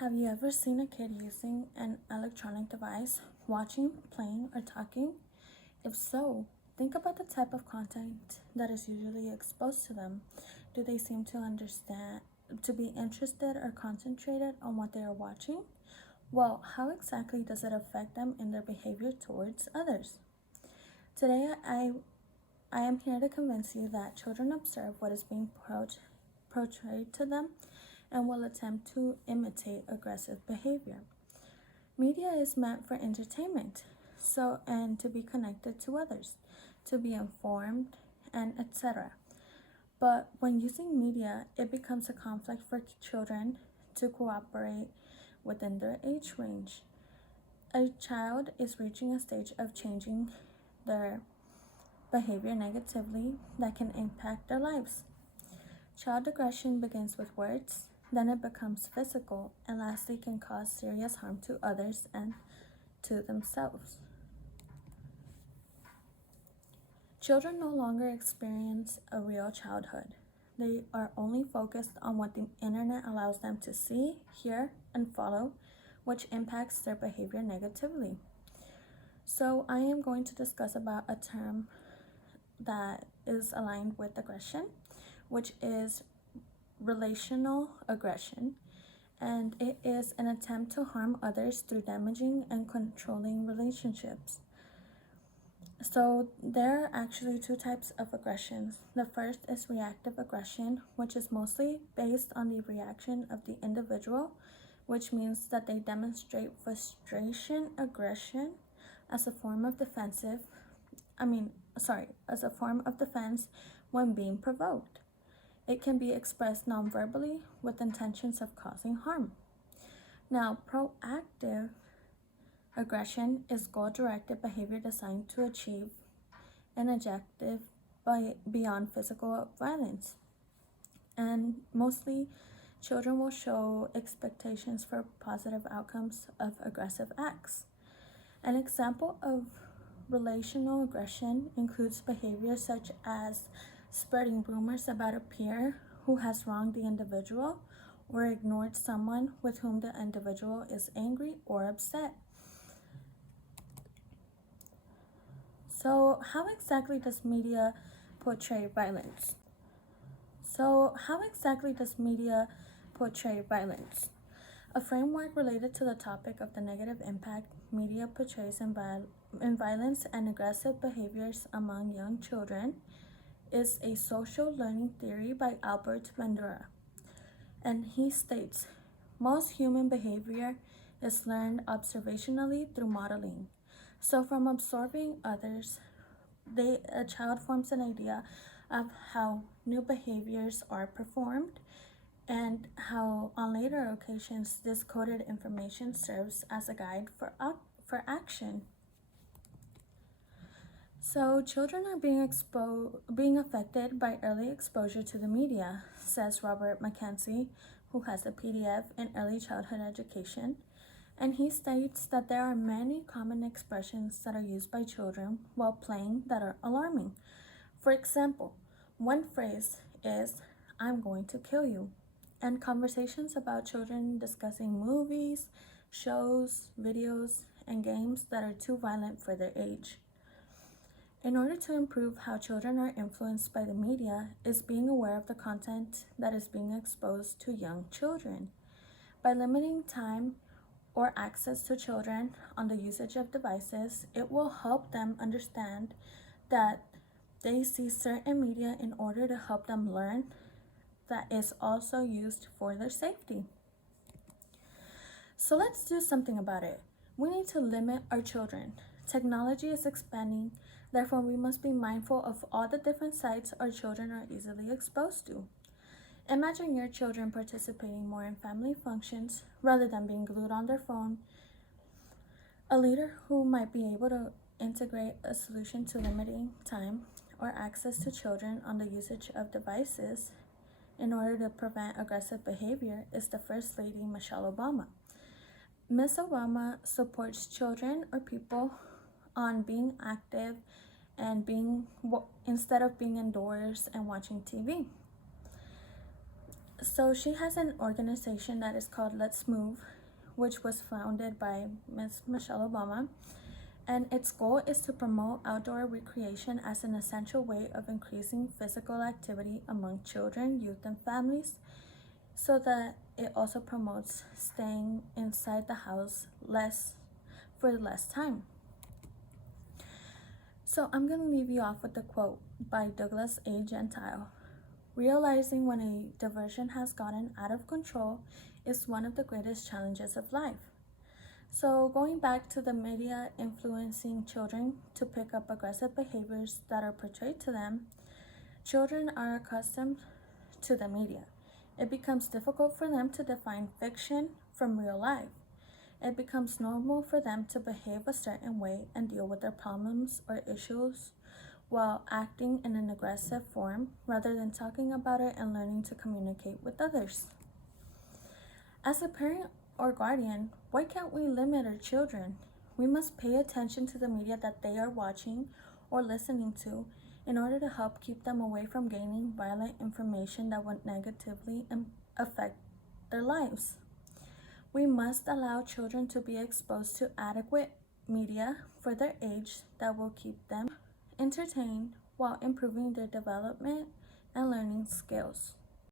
Have you ever seen a kid using an electronic device, watching, playing, or talking? If so, think about the type of content that is usually exposed to them. Do they seem to understand, to be interested or concentrated on what they are watching? Well, how exactly does it affect them in their behavior towards others? Today, I am here to convince you that children observe what is being portrayed to them and will attempt to imitate aggressive behavior. Media is meant for entertainment, so and to be connected to others, to be informed, and etc. But when using media, it becomes a conflict for children to cooperate within their age range. A child is reaching a stage of changing their behavior negatively that can impact their lives. Child aggression begins with words, then it becomes physical, and lastly can cause serious harm to others and to themselves. Children no longer experience a real childhood. They are only focused on what the internet allows them to see, hear, and follow, which impacts their behavior negatively. So I am going to discuss about a term that is aligned with aggression, which is relational aggression, and it is an attempt to harm others through damaging and controlling relationships. So there are actually two types of aggressions. The first is reactive aggression, which is mostly based on the reaction of the individual, which means that they demonstrate frustration, aggression as a form of as a form of defense when being provoked. It can be expressed non-verbally with intentions of causing harm. Now, proactive aggression is goal-directed behavior designed to achieve an objective beyond physical violence. And mostly, children will show expectations for positive outcomes of aggressive acts. An example of relational aggression includes behavior such as spreading rumors about a peer who has wronged the individual or ignored someone with whom the individual is angry or upset. So, how exactly does media portray violence? A framework related to the topic of the negative impact media portrays in violence and aggressive behaviors among young children is a social learning theory by Albert Bandura. And he states, most human behavior is learned observationally through modeling. So from absorbing others, a child forms an idea of how new behaviors are performed and how on later occasions this coded information serves as a guide for action. So children are being affected by early exposure to the media, says Robert McKenzie, who has a PDF in early childhood education. And he states that there are many common expressions that are used by children while playing that are alarming. For example, one phrase is, "I'm going to kill you," and conversations about children discussing movies, shows, videos, and games that are too violent for their age. In order to improve how children are influenced by the media is being aware of the content that is being exposed to young children. By limiting time or access to children on the usage of devices, it will help them understand that they see certain media in order to help them learn that is also used for their safety. So let's do something about it. We need to limit our children. Technology is expanding, therefore we must be mindful of all the different sites our children are easily exposed to. Imagine your children participating more in family functions rather than being glued on their phone. A leader who might be able to integrate a solution to limiting time or access to children on the usage of devices in order to prevent aggressive behavior is the First Lady Michelle Obama. Ms. Obama supports children or people on being active and instead of being indoors and watching TV. So she has an organization that is called Let's Move, which was founded by Ms. Michelle Obama, and its goal is to promote outdoor recreation as an essential way of increasing physical activity among children, youth, and families, so that it also promotes staying inside the house less time. So I'm going to leave you off with a quote by Douglas A. Gentile. Realizing when a diversion has gotten out of control is one of the greatest challenges of life. So, going back to the media influencing children to pick up aggressive behaviors that are portrayed to them, children are accustomed to the media. It becomes difficult for them to define fiction from real life. It becomes normal for them to behave a certain way and deal with their problems or issues while acting in an aggressive form rather than talking about it and learning to communicate with others. As a parent or guardian, why can't we limit our children? We must pay attention to the media that they are watching or listening to in order to help keep them away from gaining violent information that would negatively affect their lives. We must allow children to be exposed to adequate media for their age that will keep them entertained while improving their development and learning skills.